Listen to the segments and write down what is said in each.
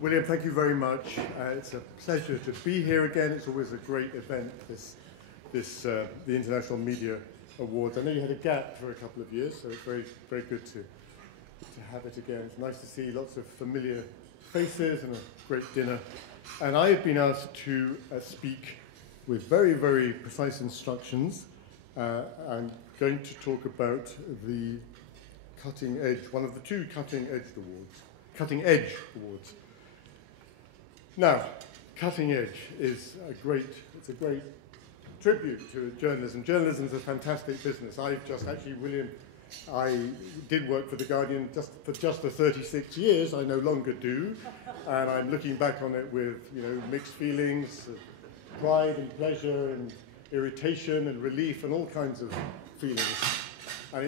William, thank you very much. It's a pleasure to be here again. It's always a great event, the International Media Awards. I know you had a gap for a couple of years, so it's very, very good to have it again. It's nice to see lots of familiar faces and a great dinner. And I have been asked to speak with very, very precise instructions. I'm going to talk about the Cutting Edge, one of the two Cutting Edge Awards. Now, Cutting Edge is a great tribute to journalism. Journalism is a fantastic business. William, I did work for The Guardian for just the 36 years. I no longer do. And I'm looking back on it with, mixed feelings, pride and pleasure and irritation and relief and all kinds of feelings. And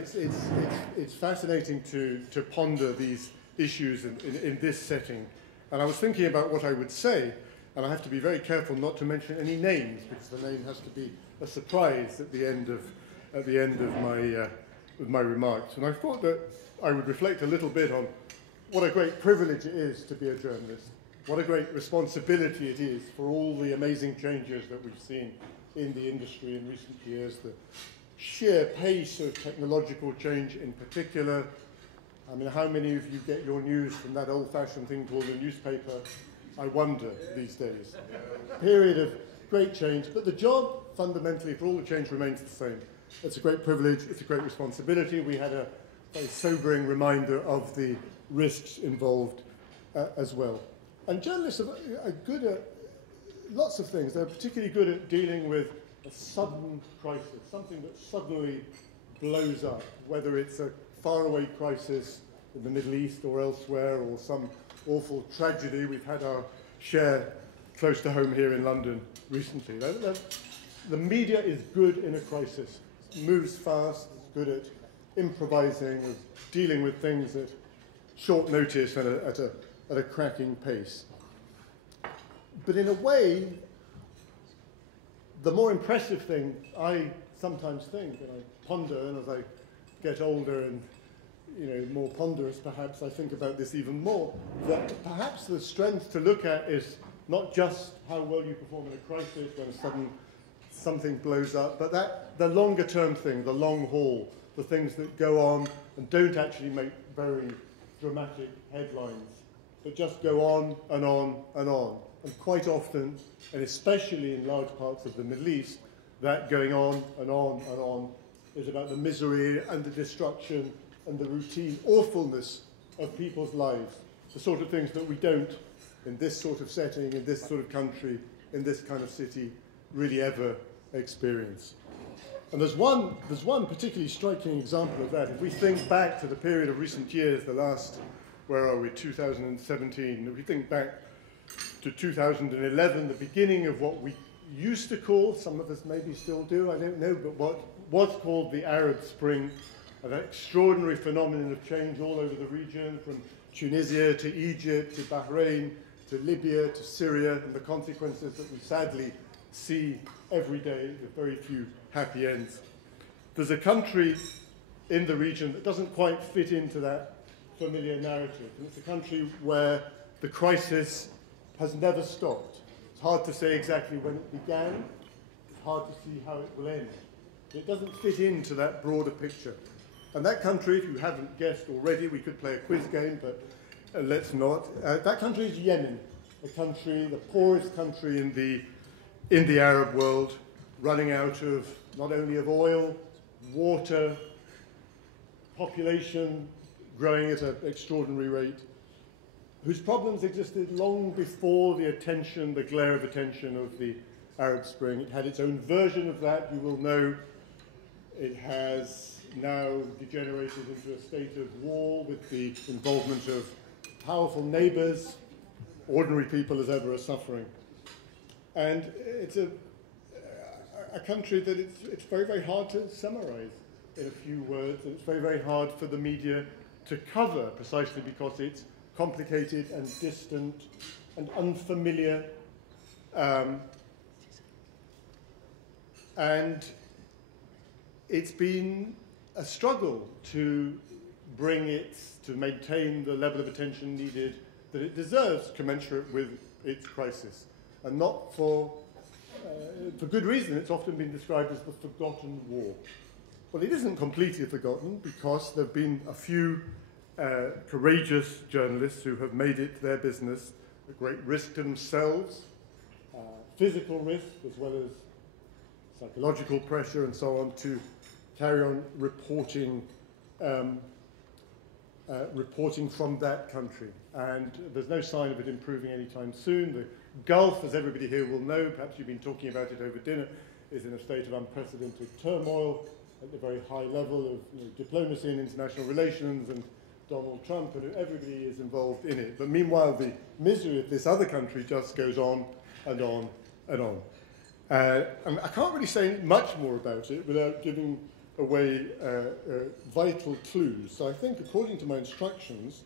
it's fascinating to ponder these issues in this setting. And I was thinking about what I would say, and I have to be very careful not to mention any names, because the name has to be a surprise at the end of my remarks. And I thought that I would reflect a little bit on what a great privilege it is to be a journalist, what a great responsibility it is for all the amazing changes that we've seen in the industry in recent years, the sheer pace of technological change in particular. I mean, how many of you get your news from that old-fashioned thing called a newspaper? I wonder these days. Period of great change, but the job, fundamentally, for all the change remains the same. It's a great privilege, it's a great responsibility. We had a very sobering reminder of the risks involved as well. And journalists are good at lots of things. They're particularly good at dealing with a sudden crisis, something that suddenly blows up, whether it's a faraway crisis in the Middle East or elsewhere, or some awful tragedy. We've had our share close to home here in London recently. The media is good in a crisis. It moves fast, it's good at improvising, dealing with things at short notice and at a cracking pace. But in a way, the more impressive thing I sometimes think, and I ponder, and as I get older and more ponderous perhaps, I think about this even more, that perhaps the strength to look at is not just how well you perform in a crisis when something blows up, but the longer term thing, the long haul, the things that go on and don't actually make very dramatic headlines, but just go on and on and on. And quite often, and especially in large parts of the Middle East, that going on and on and on is about the misery and the destruction and the routine awfulness of people's lives, the sort of things that we don't, in this sort of setting, in this sort of country, in this kind of city, really ever experience. And there's one particularly striking example of that. If we think back to the period of recent years, the last, 2017, if we think back to 2011, the beginning of what we used to call, some of us maybe still do, I don't know, but what was called the Arab Spring, an extraordinary phenomenon of change all over the region, from Tunisia to Egypt to Bahrain to Libya to Syria, and the consequences that we sadly see every day with very few happy ends. There's a country in the region that doesn't quite fit into that familiar narrative, and it's a country where the crisis has never stopped. It's hard to say exactly when it began, it's hard to see how it will end. It doesn't fit into that broader picture. And that country, if you haven't guessed already, we could play a quiz game, but let's not. That country is Yemen, the poorest country in the Arab world, running out of not only of oil, water, population growing at an extraordinary rate, whose problems existed long before the glare of attention of the Arab Spring. It had its own version of that, you will know. It has now degenerated into a state of war with the involvement of powerful neighbours. Ordinary people as ever are suffering. And it's a country that it's very, very hard to summarise in a few words, and it's very, very hard for the media to cover, precisely because it's complicated and distant and unfamiliar. And it's been a struggle to maintain the level of attention needed that it deserves commensurate with its crisis, and not for good reason. It's often been described as the forgotten war. Well, it isn't completely forgotten, because there have been a few courageous journalists who have made it their business, a great risk to themselves, physical risk as well as psychological pressure and so on, to carry on reporting reporting from that country. And there's no sign of it improving anytime soon. The Gulf, as everybody here will know, perhaps you've been talking about it over dinner, is in a state of unprecedented turmoil at the very high level of diplomacy and international relations, and Donald Trump, and everybody is involved in it. But meanwhile, the misery of this other country just goes on and on and on. And I can't really say much more about it without giving away vital clues. So I think, according to my instructions,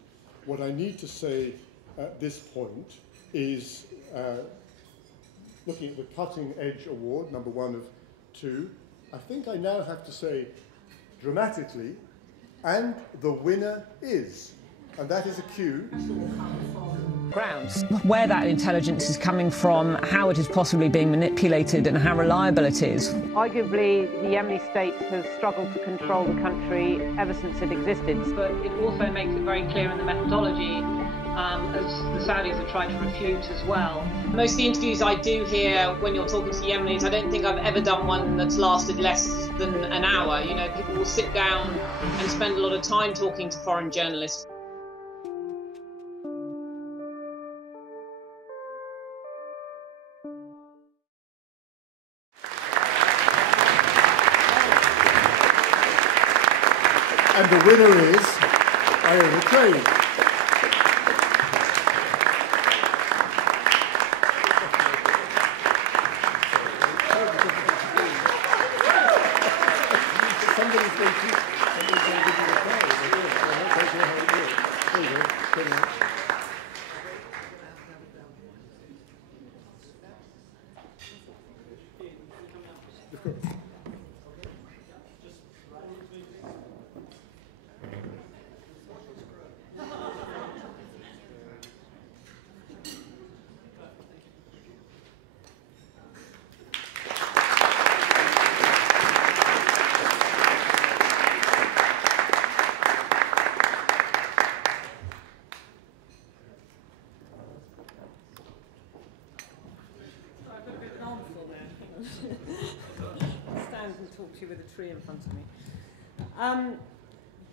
what I need to say at this point is, looking at the Cutting Edge Award, number 1 of 2, I think I now have to say dramatically, and the winner is. And that is a cue. Grounds. Where that intelligence is coming from, how it is possibly being manipulated, and how reliable it is. Arguably, the Yemeni state has struggled to control the country ever since it existed. But it also makes it very clear in the methodology, as the Saudis have tried to refute as well. Most of the interviews I do here when you're talking to Yemenis, I don't think I've ever done one that's lasted less than an hour. You know, people will sit down and spend a lot of time talking to foreign journalists. And the winner is Iona Train. Somebody's going to give you a prize. I'm not quite sure how it works. There you go. There you go. Of course. Stand and talk to you with a tree in front of me.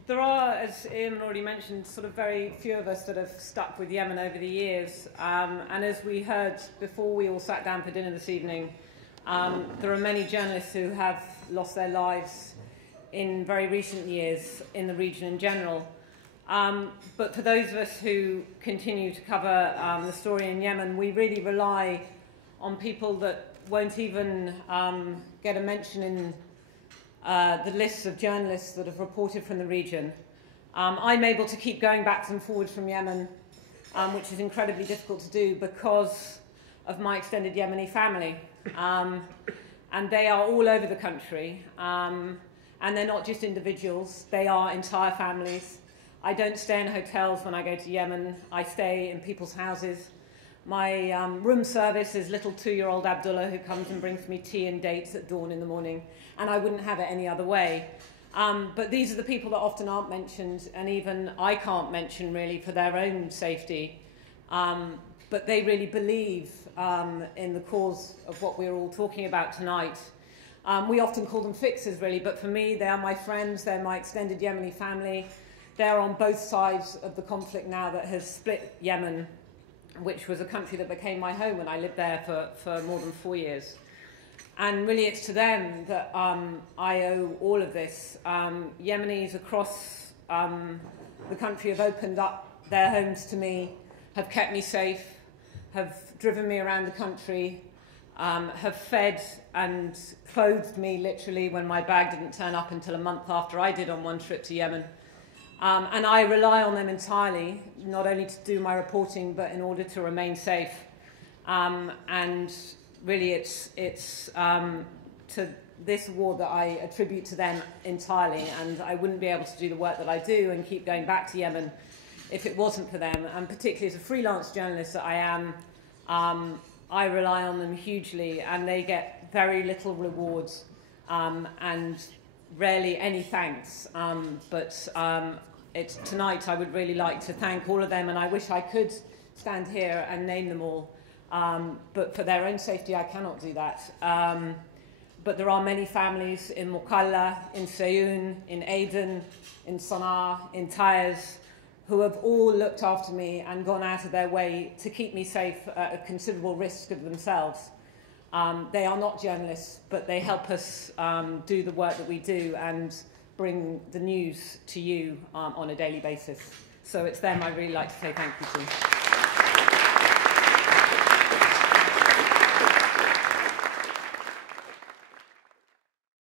There are, as Ian already mentioned, sort of very few of us that have stuck with Yemen over the years. And as we heard before we all sat down for dinner this evening, there are many journalists who have lost their lives in very recent years in the region in general. But for those of us who continue to cover the story in Yemen, we really rely on people that won't even get a mention in the lists of journalists that have reported from the region. I'm able to keep going backwards and forwards from Yemen, which is incredibly difficult to do because of my extended Yemeni family. And they are all over the country. And they're not just individuals, they are entire families. I don't stay in hotels when I go to Yemen. I stay in people's houses. My room service is little 2-year-old Abdullah, who comes and brings me tea and dates at dawn in the morning, and I wouldn't have it any other way. But these are the people that often aren't mentioned, and even I can't mention really for their own safety. But they really believe in the cause of what we're all talking about tonight. We often call them fixers really, but for me they are my friends, they're my extended Yemeni family. They're on both sides of the conflict now that has split Yemen, which was a country that became my home when I lived there for more than 4 years. And really it's to them that I owe all of this. Yemenis across the country have opened up their homes to me, have kept me safe, have driven me around the country, have fed and clothed me literally when my bag didn't turn up until a month after I did on one trip to Yemen. And I rely on them entirely, not only to do my reporting, but in order to remain safe. And really it's to this award that I attribute to them entirely, and I wouldn't be able to do the work that I do and keep going back to Yemen if it wasn't for them, and particularly as a freelance journalist that I am, I rely on them hugely, and they get very little rewards and rarely any thanks. Tonight I would really like to thank all of them, and I wish I could stand here and name them all, but for their own safety I cannot do that. But there are many families in Mokalla, in Seyoun, in Aden, in Sana'a, in Taiz, who have all looked after me and gone out of their way to keep me safe at a considerable risk of themselves. They are not journalists, but they help us do the work that we do and bring the news to you on a daily basis. So it's them I really like to say thank you to.